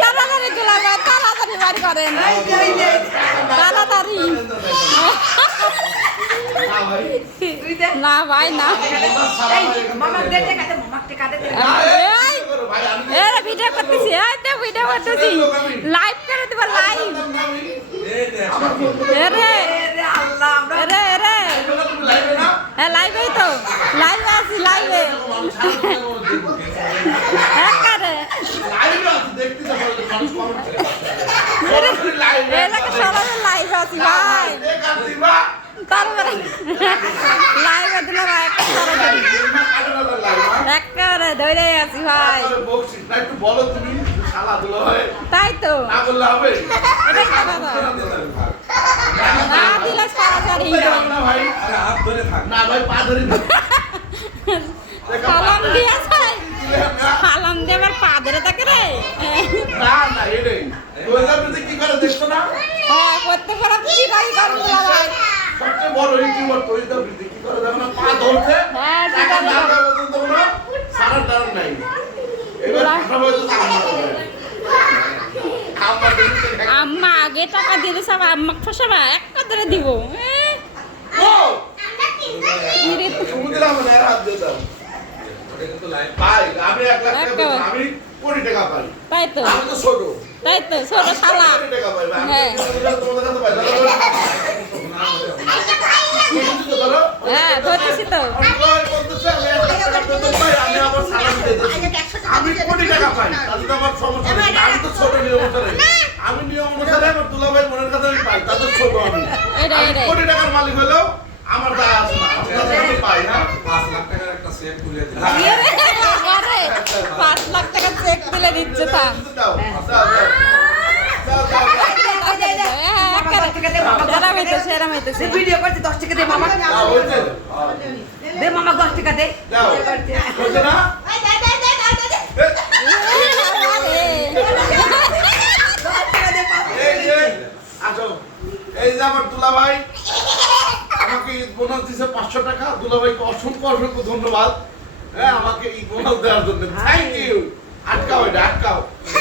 তাড়াতাড়ি তোলা যায়, তাড়াতাড়ি বাড়ি করেন, তাড়াতাড়ি। না ভাই না, ভিডিও করতেছি, ভিডিও করতেছি, লাইভ করে দেবো, লাইভ। হ্যাঁ লাইভেই তো, লাইভে আছি, লাইভে। লাইভে আছি ভাই, তারপরে লাইভে দিলে ভাই একেবারে ধরে আছি ভাই। তাই তো, এটাই তো কথা, না দিলে সরাসরি সালাম দিয়েছে, সালাম দিয়ে আমার পা ধরে থাকে রে। হ্যাঁ করতে পারো, কি ভাই করবো ভাই, সবচেয়ে বড় ইউটিউবার তো এটা বৃদ্ধি কি করে দেখো না, পা ধরছে, হ্যাঁ টাকা না পর্যন্ত না সারা টান নাই, এবার কথা বলতে আম্মা আগে টাকা দিয়ে দিছে, আবার আম্মা ফসাবা এক ধরে দিব। ও তুমি দিলাম না, হাত দিয়ে দাও। ভাই আমি 1 লাখ টাকা দিই, আমি কোটি টাকা পাই। তাই তো, আমি তো ছোট, তাই তো ছোট শালা। কোটি টাকা পাই ভাই, হ্যাঁ তোমাদের কাছে পাই দাদা। হ্যাঁ ধরতেছি তো, আমি কোটি টাকা পাই, তাতে আমার সমস্যা নেই, আমি তো ছোট নিয়ম অনুসারে, আমি নিয়ম অনুসারে আমার দুলা ভাই মনের কাছে আমি পাই, তাদের ছোট আমি কোটি টাকার মালিক হলেও আমার দায় আছে না, আমি তাদের কাছে পাই না। 5 লাখ টাকার একটা চেক তুলে দিলাম, 5 লাখ টাকা চেক তুলে দিচ্ছে তা। ভিডিও করছে 10 টাকা দে মামা, দে মামা 10 টাকা দে। এই যে আমার দুলা ভাই আমাকে ঈদ বোনাস দিছে 500 টাকা, দুলা ভাইকে অসংখ্য অসংখ্য ধন্যবাদ। হ্যাঁ আমাকে ঈদ বোনাস দেওয়ার জন্য, থ্যাংক ইউ। আটকাও এটা, আটকাও।